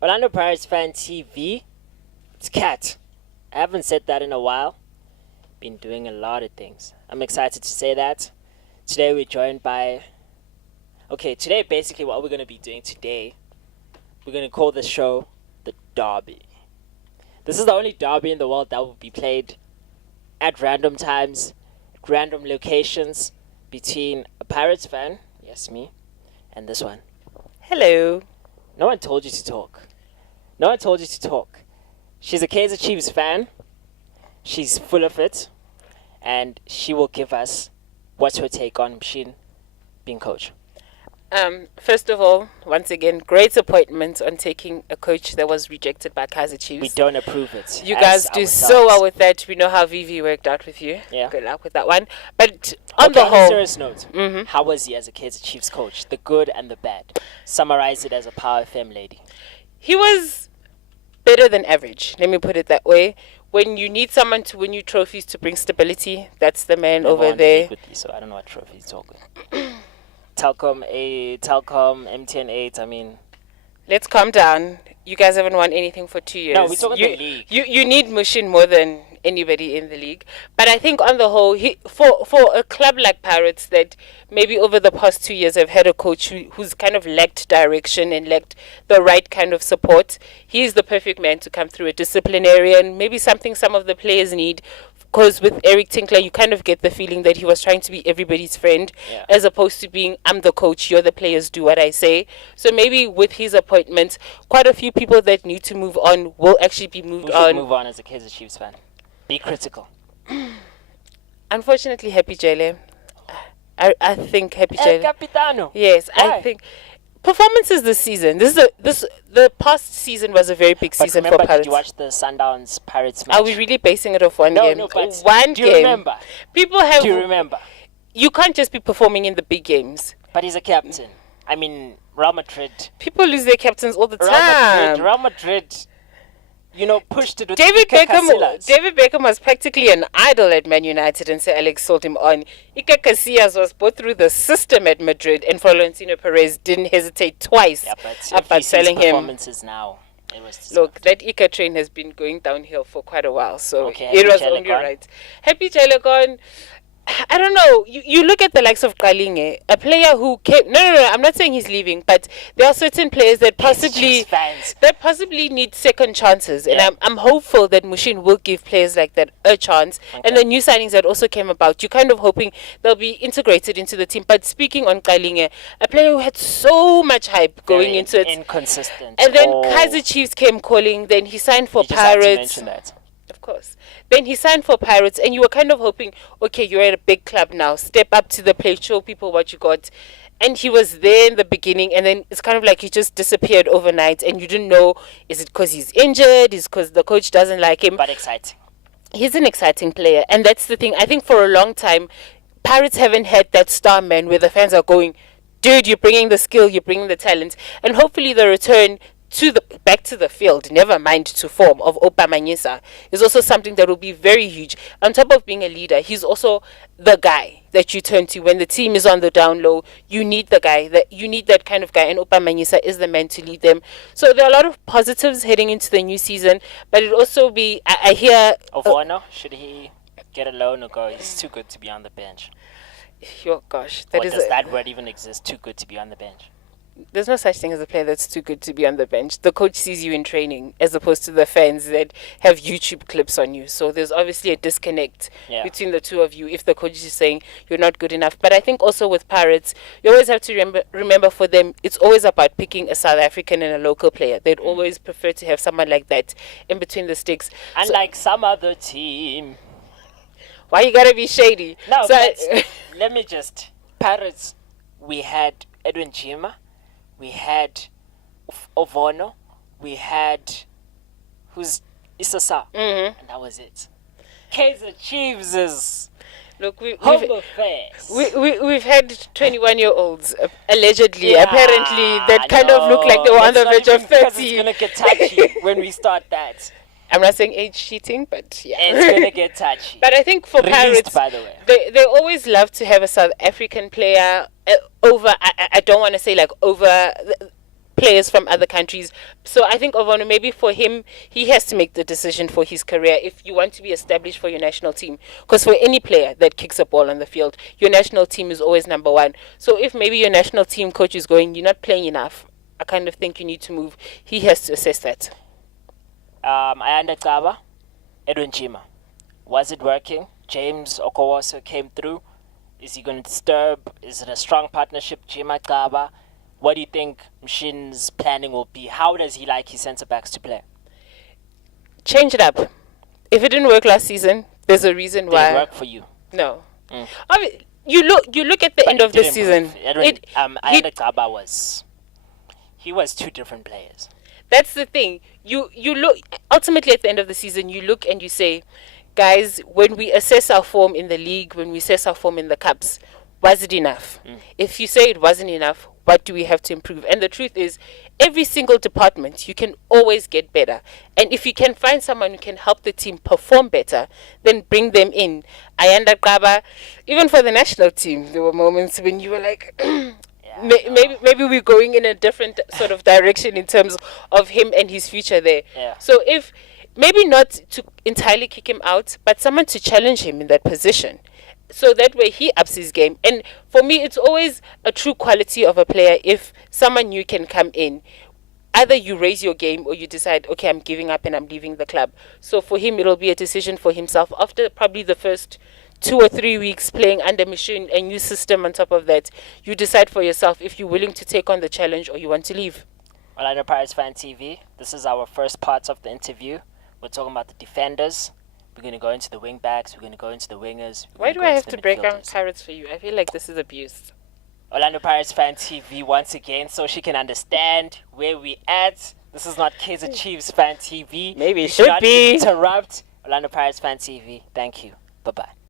Orlando Pirates Fan TV. It's Cat. I haven't said that in a while. Been doing a lot of things. I'm excited to say that. Today we're joined by... Okay, today basically what we're going to be doing today, we're going to call the show The Derby. This is the only derby in the world that will be played at random times, at random locations, between a Pirates fan, yes me, and this one. Hello. No one told you to talk. No one told you to talk. She's a Kaizer Chiefs fan. She's full of it. And she will give us what's her take on Mushin being coach. First of all, once again, great appointment on taking a coach that was rejected by Kaizer Chiefs. We don't approve it. You guys do so well with that. We know how Vivi worked out with you. Yeah. Good luck with that one. But on the whole... On a serious note, how was he as a Kaizer Chiefs coach? The good and the bad. Summarize it as a PowerFM lady. He was better than average. Let me put it that way. When you need someone to win you trophies to bring stability, that's the man over there. So I don't know what trophy he's talking. Telkom, MTN 8, I mean... Let's calm down. You guys haven't won anything for 2 years. No, we're talking the league. You need Mushin more than anybody in the league. But I think on the whole, for a club like Pirates that maybe over the past 2 years have had a coach who's kind of lacked direction and lacked the right kind of support, he's the perfect man to come through, a disciplinarian, maybe something some of the players need. Because with Eric Tinkler, you kind of get the feeling that he was trying to be everybody's friend, as opposed to being, I'm the coach, you're the players, do what I say. So maybe with his appointment, quite a few people that need to move on will actually be moved on. Move on as a Kaizer Chiefs fan. Be critical. Unfortunately, Happy Jale. I think Happy Jale. Capitano. Yes, Why? I think performances this season. The past season was a very big season for Pirates. Did you watch the Sundowns Pirates match? Are we really basing it off one game? No, but one do game. You remember? People have. Do you remember? You can't just be performing in the big games. But he's a captain. I mean, Real Madrid. People lose their captains all the time. Real Madrid. You know, pushed it with David Casillas. Beckham was practically an idol at Man United, and Sir Alex sold him on. Iker Casillas was put through the system at Madrid, and Florentino Perez didn't hesitate twice about selling him. Performances now. Look, that Iker train has been going downhill for quite a while, so okay, it was only right. Happy Jalagon. I don't know. You look at the likes of Kalinge, a player who came. No. I'm not saying he's leaving, but there are certain players that possibly need second chances, and I'm hopeful that Mushin will give players like that a chance. Okay. And the new signings that also came about, you're kind of hoping they'll be integrated into the team. But speaking on Kalinge, a player who had so much hype going into it, inconsistent, and then Kaizer Chiefs came calling. Then he signed for Pirates. Had to mention that. Of course. Then he signed for Pirates, and you were kind of hoping, okay, you're at a big club now. Step up to the plate, show people what you got. And he was there in the beginning, and then it's kind of like he just disappeared overnight, and you didn't know, is it because he's injured? Is it because the coach doesn't like him? But exciting. He's an exciting player, and that's the thing. I think for a long time, Pirates haven't had that star man where the fans are going, dude, you're bringing the skill, you're bringing the talent. And hopefully the return back to the field, never mind to form, of Opa Manyisa is also something that will be very huge. On top of being a leader, he's also the guy that you turn to when the team is on the down low. You need that kind of guy, and Opa Manyisa is the man to lead them. So there are a lot of positives heading into the new season, but it also be I hear Ovono, should he get a loan or go? He's too good to be on the bench. Oh gosh, does that word even exist? Too good to be on the bench. There's no such thing as a player that's too good to be on the bench. The coach sees you in training as opposed to the fans that have YouTube clips on you. So there's obviously a disconnect between the two of you if the coach is saying you're not good enough. But I think also with Pirates, you always have to remember for them, it's always about picking a South African and a local player. They'd always prefer to have someone like that in between the sticks. Unlike some other team. Why you gotta be shady? No, let me just... Pirates, we had Edwin Chima. We had Ovono, we had Isasa, and that was it. Kaizer Chiefs is we've had 21-year-olds allegedly, apparently, that kind of look like they were on the verge of 30. It's gonna get touchy when we start that. I'm not saying age cheating, but yeah. It's going to get touchy. But I think for Pirates, by the way, they always love to have a South African player over, I don't want to say like over, players from other countries. So I think Ovono, maybe for him, he has to make the decision for his career if you want to be established for your national team. Because for any player that kicks a ball on the field, your national team is always number one. So if maybe your national team coach is going, you're not playing enough, I kind of think you need to move. He has to assess that. Ayanda Kaba, Edwin Chima. Was it working? James Okowoso came through. Is he going to disturb? Is it a strong partnership? Chima Kaba. What do you think Mushin's planning will be? How does he like his centre backs to play? Change it up. If it didn't work last season, there's a reason why. Did it work for you? No. You look at the end of the season. Ayanda Kaba was two different players. That's the thing. You look ultimately at the end of the season. You look and you say, guys, when we assess our form in the league, when we assess our form in the cups, was it enough? If you say it wasn't enough, what do we have to improve? And the truth is, every single department, you can always get better. And if you can find someone who can help the team perform better, then bring them in. Ayanda Kaba, even for the national team, there were moments when you were like, maybe we're going in a different sort of direction in terms of him and his future there. Yeah. So if maybe not to entirely kick him out, but someone to challenge him in that position. So that way he ups his game. And for me, it's always a true quality of a player if someone new can come in. Either you raise your game or you decide, okay, I'm giving up and I'm leaving the club. So for him, it'll be a decision for himself after probably the first 2 or 3 weeks playing under Mushin, a new system on top of that. You decide for yourself if you're willing to take on the challenge or you want to leave. Orlando Pirates Fan TV, this is our first part of the interview. We're talking about the defenders. We're going to go into the wing backs. We're going to go into the wingers. Why do I have to break down Pirates for you? I feel like this is abuse. Orlando Pirates Fan TV once again, so she can understand where we at. This is not Kaizer Chiefs Fan TV. Maybe it should be. Interrupt Orlando Pirates Fan TV. Thank you. Bye-bye.